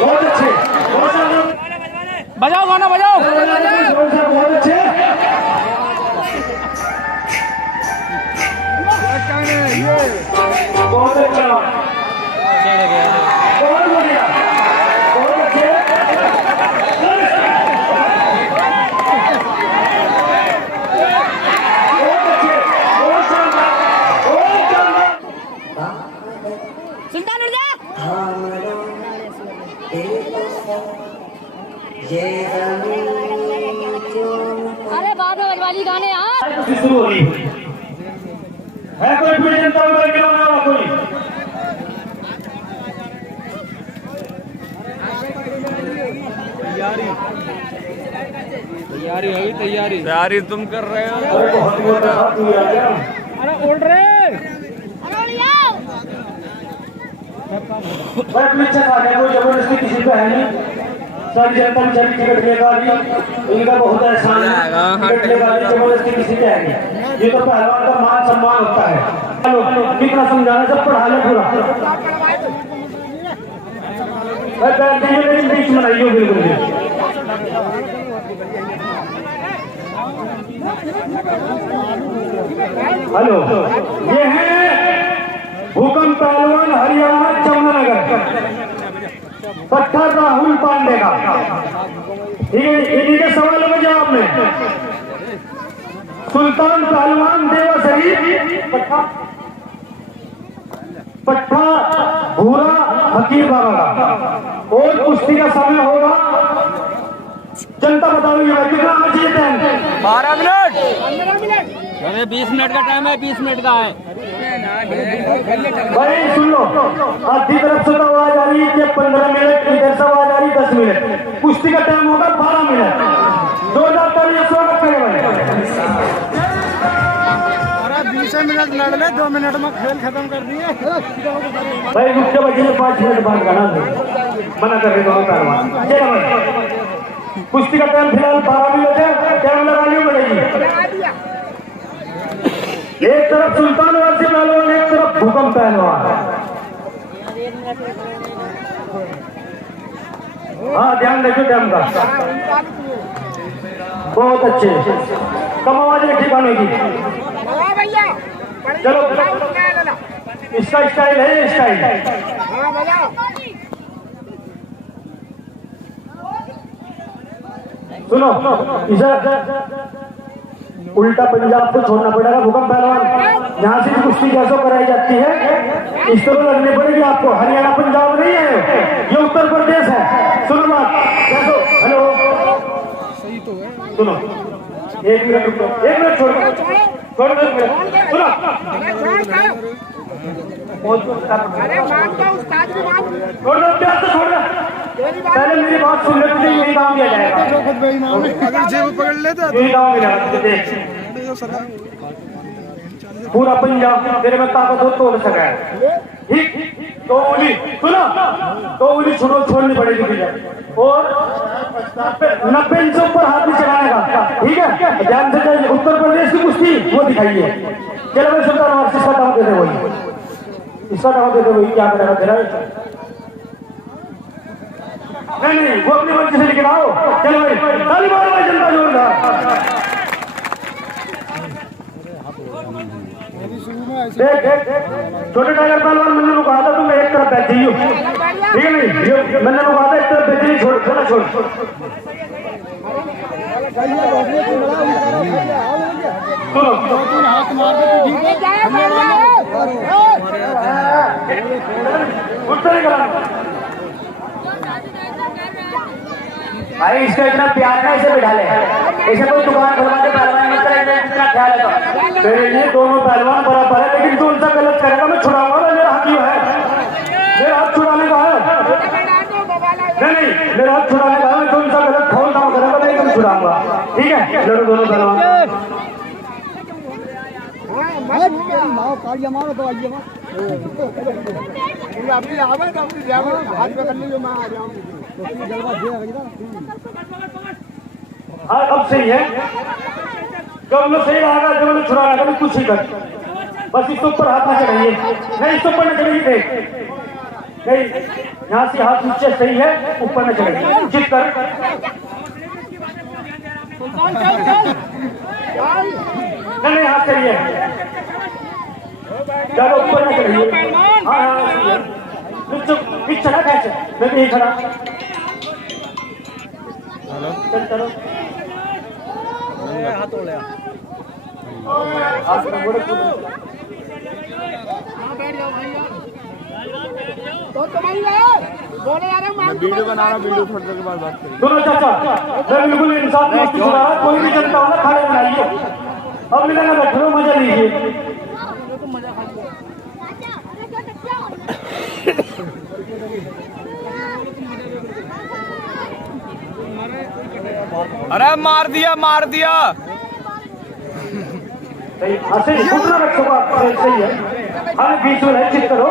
बहुत अच्छे, बजाओ गाना बजाओ। बहुत अच्छे। बहुत अच्छा, बहुत बढ़िया, बहुत अच्छे। बहुत अच्छे, बहुत शानदार, बहुत शानदार। सुल्तान उड़ जा। अरे बाद में बजवाली गाने यार। शुरू हो रही है कोई पीढ़ी जनता में खिलाने वाला कोई? तैयारी होगी तैयारी। तैयारी तुम कर रहे हो। अरे बहुत बहुत अरे उड़ रहे। बड़ा पीछे आ गया, कोई जबरदस्ती किसी पे है नहीं। सारी जनता बेचारी टिकट लेकर आ गई, इनका बहुत एहसान है। टिकट लेकर आ गई, जबरदस्ती किसी पे है नहीं। ये तो पहलवान का मान सम्मान होता है। चलो कितना समझाना, सब पढ़ा ले पूरा। बीच में नहीं हो बिल्कुल भी। हेलो, ये है भूकंप पहलवान हरियाणा जमुनानगर, पट्टा राहुल पांडे का। ठीक है, इन्हीं के सवालों में जवाब में सुल्तान पहलवान देवा शरीफ पट्टा भूरा फकीर बाबा का। और कुश्ती का समय होगा, जनता बताओगे भाई कितना आना चाहिए टाइम? 12 मिनट। अरे 20 मिनट का टाइम है, 20 मिनट का है भाई। सुन लो, आधी तरफ से तो आवाज आ रही है कि 15 मिनट, इधर से आवाज आ रही 10 मिनट। कुश्ती का टाइम होगा 12 मिनट। 2023 स्वागत करें भाई। 20 मिनट लड़ ले, 2 मिनट में खेल खत्म कर दिए भाई। रुक के बच्चे 5 मिनट बाद गाना मना कर रहे दोनों पहलवान। चलो भाई, कुश्ती का टाइम फिलहाल 12 मिनट है। टाइम लगानी पड़ेगी। एक तरफ सुल्तान वासी पहलवान, एक तरफ भूकंप पहलवान। हाँ, ध्यान रखिए टाइम का। बहुत अच्छे, कम आवाज में ठिकाने की। चलो, इसका स्टाइल है, स्टाइल। सुनो, इधर उल्टा पंजाब को छोड़ना पड़ेगा। भूकंप पहलवान, यहाँ से कुश्ती कैसे कराई जाती है, इस तरह लगनी पड़ेगी आपको। हरियाणा पंजाब नहीं है, ये उत्तर प्रदेश है। सुनो बात, कैसो, हेलो, सुनो, 1 मिनट रुको, 1 मिनट छोड़ छोड़ 1 मिनट सुनो। छोड़ दो, प्यार से छोड़ दो। पहले मेरी बात सुन ले, तुझे यही काम दिया जाएगा। अगर जेब पकड़ ले तो यही काम मिलेगा तुझे। पूरा पंजाब तेरे में ताकत हो तोड़ सका है। ठीक, तो उंगली सुनो, तो उंगली छोड़नी पड़ेगी तुझे। और 90 इंच ऊपर हाथ नहीं चलाएगा। ठीक है, ध्यान से जाइए। उत्तर प्रदेश की कुश्ती वो दिखाइए। चलो भाई, सुल्तान इसका दावा दे दे, वही इसका दावा दे दे, वही क्या करेगा तेरा। नहीं, वो अपनी मर्जी से लेकर आओ। चलो भाई, ताली मारो भाई, जनता जोरदार। छोटे टाइगर पहलवान, मैंने लोग कहा था तुम एक तरफ बैठ जाइयो। ठीक है, नहीं मैंने लोग कहा था एक तरफ बैठ जाइए। छोड़ छोड़ छोड़ भाई, इसका इतना प्यार ना, इसे बिठा ले। इसे कोई दुकान खुलवा के पहलवान नहीं करेगा, इतना ख्याल है तो। मेरे लिए दोनों पहलवान बराबर है, लेकिन जो उनसा गलत करेगा मैं छुड़ाऊंगा ना। मेरा हाथ है, मेरा हाथ छुड़ाने का है। नहीं, मेरा हाथ छुड़ाने का है। जो उनसा गलत खोल काम करेगा मैं एकदम छुड़ाऊंगा। ठीक है, लड़ो दोनों पहलवान। हाँ, अब सही है। जब हम लोग सही रहेगा, जब हम लोग छुड़ा रहेगा, कुछ ही कर। बस इसके ऊपर हाथ ना चढ़ाइए। नहीं, इसके ऊपर ना चढ़ाइए। नहीं, यहाँ से हाथ नीचे सही है, ऊपर में चले चित कर। नहीं हाथ सही है, चलो ऊपर में चलिए। हाँ चुप बीच चला कैसे, मैं भी खड़ा। चल चलो हाथ तोड़ लिया। आप बोले वीडियो बना रहा, वीडियो थोड़ी देर के बाद बात करेंगे। दोनों चाचा मैं बिल्कुल इंसान मस्ती हो रहा है, कोई भी जनता वाला खाने बनाइए। अब मिलेगा बैठो मजा लीजिए। अरे मार दिया सही हंसे घुटना रखो बात सही है। हमें बीच में है चित करो।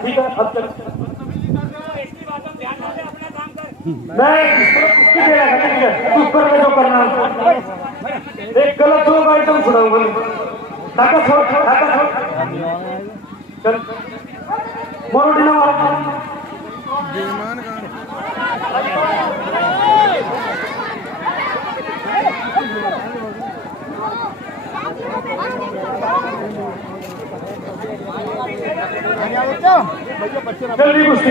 ठीक है अब तक ऊपर में जो करना एक गलत होगा एकदम छुड़ाऊंगा। ढाका छोड़ चल मोरोटी ना मार। जल्दी कुश्ती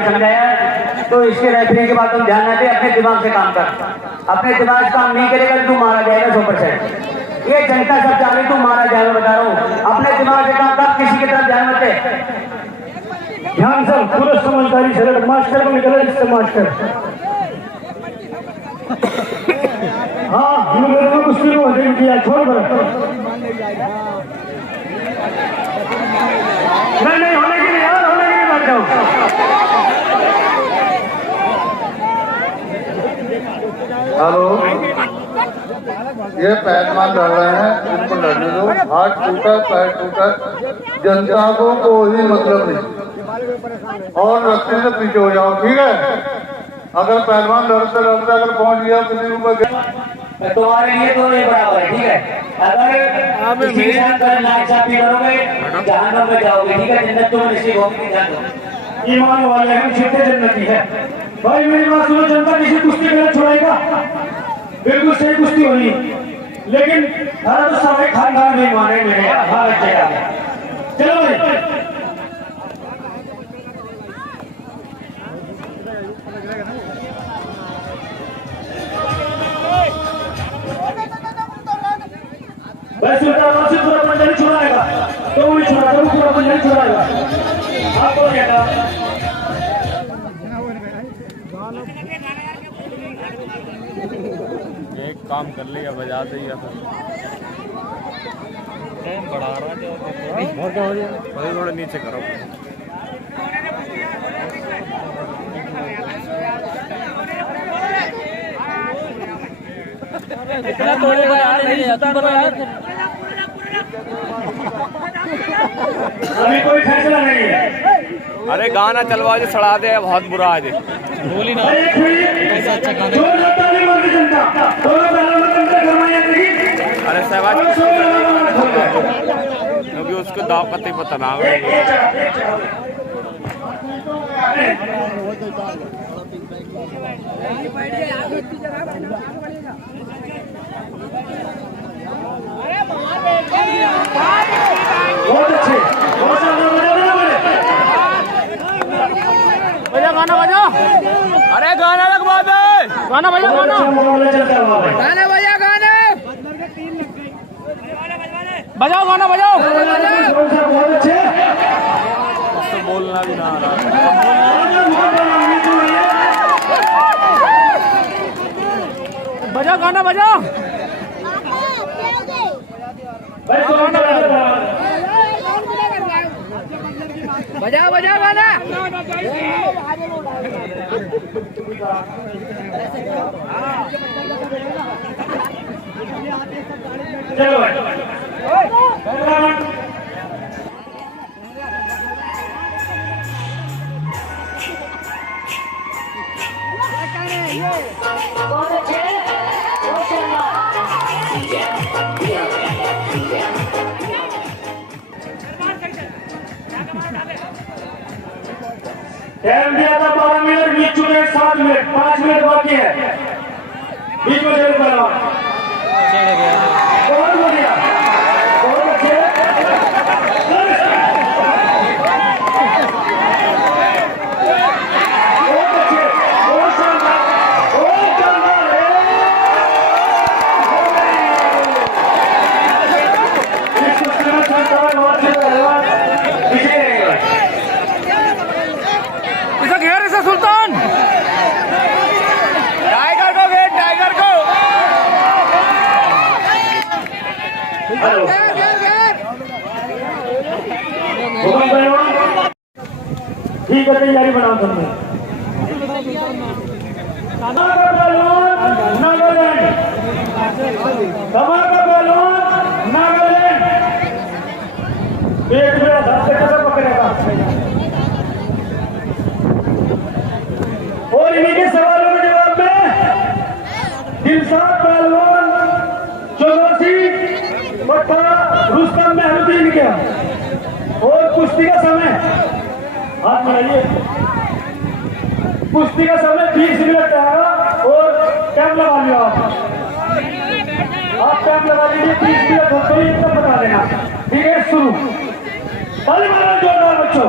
समझाया तो इसके रेफरी के बाद तुम ध्यान न दे, अपने दिमाग से काम कर। अपने दिमाग से काम नहीं करेगा तू मारा जाएगा 100%। ये जनता सब जाने तू मारा जाएगा, बता रहा हूँ। अपने दिमाग से काम कर, किसी की तरफ ध्यान मत दे। ध्यान से पूरा समझदारी से मास्टर को निकले इससे मास्टर। हाँ मेरे को कुछ हो किया छोड़ कर नहीं होने के लिए यार, होने के लिए मत जाओ। हेलो, ये पहलवान लड़ रहे हैं, इनको लड़ने दो। हाथ टूटा पैर टूटा, जनता को कोई मतलब नहीं। और रस्ते से पीछे हो जाओ, ठीक है। अगर पहलवान लड़ते लड़ते अगर पहुंच गया किसी ऊपर तुम्हारे लिए तो ये बराबर है, ठीक है। अगर किसी के साथ नाइंसाफी करोगे जहन्नम में जाओगे, ठीक है। जन्नत तो नसीब होगी, ध्यान दो। ईमान वाले हैं, छिपे जन्नती है। भाई मेरी बात सुनो, जनता किसी कुश्ती गलत छुड़ाएगा, बिल्कुल सही कुश्ती होनी, लेकिन हर तो सारे खानदान नहीं माने मेरे। हाँ बच्चे चलो भाई वैसे पूरा पंजाबी छुड़ाएगा तो वो छुड़ा दो, पूरा पंजाबी छुड़ाएगा। आपको क्या एक काम कर लिया, बजा दिया बढ़ा रहा है, थोड़ा नीचे करो। इतना तोड़ेगा यार, अभी कोई फैसला नहीं है। अरे गाना चलवा जो सड़ा दे, बहुत बुरा आज बोली ना। अरे सहवाज क्योंकि उसको दाव का पता ना बहुत अच्छे, बहुत शानदार, बजा गाना बजा। अरे गाना लगवा दे। गाना बजा गाना। मुकाबला चलता है वहाँ पे। गाना बजा गाना। बजाओ गाना बजाओ। बहुत अच्छे। बोलना भी ना आ रहा। बजा गाना बजा। बजा बजा गाना। चलो भाई। टाइम दिया था 12 मिनट, बीच चुके 7 मिनट, 5 मिनट बाकी है। बीच में जरूर करना। बहुत बढ़िया, बहुत अच्छे। बहुत अच्छे, बहुत शानदार, बहुत शानदार है। इस कुश्ती में शानदार बहुत से पहलवान विजय रहेंगे। इसे घेर इसे सुल्तान। टाइगर को वेट, टाइगर को। हेलो हुकम पहलवान, ठीक है, तैयारी बनाओ तुमने। धमाका पहलवान नागालैंड, धमाका पहलवान नागालैंड। एक मेरा हाथ से कैसे पकड़ेगा और इन्हीं के सवालों के जवाब में दिलशाद पहलवान चौधरी पट्टा रुस्तम मेहरुद्दीन के। और कुश्ती का समय, हाथ मिलाइए, कुश्ती का समय 20 मिनट आएगा और टाइम लगा लिया आप टाइम लगा लीजिए 30 मिनट होते ही इतना बता देना। ठीक है, शुरू। ताली मारो जोरदार बच्चों।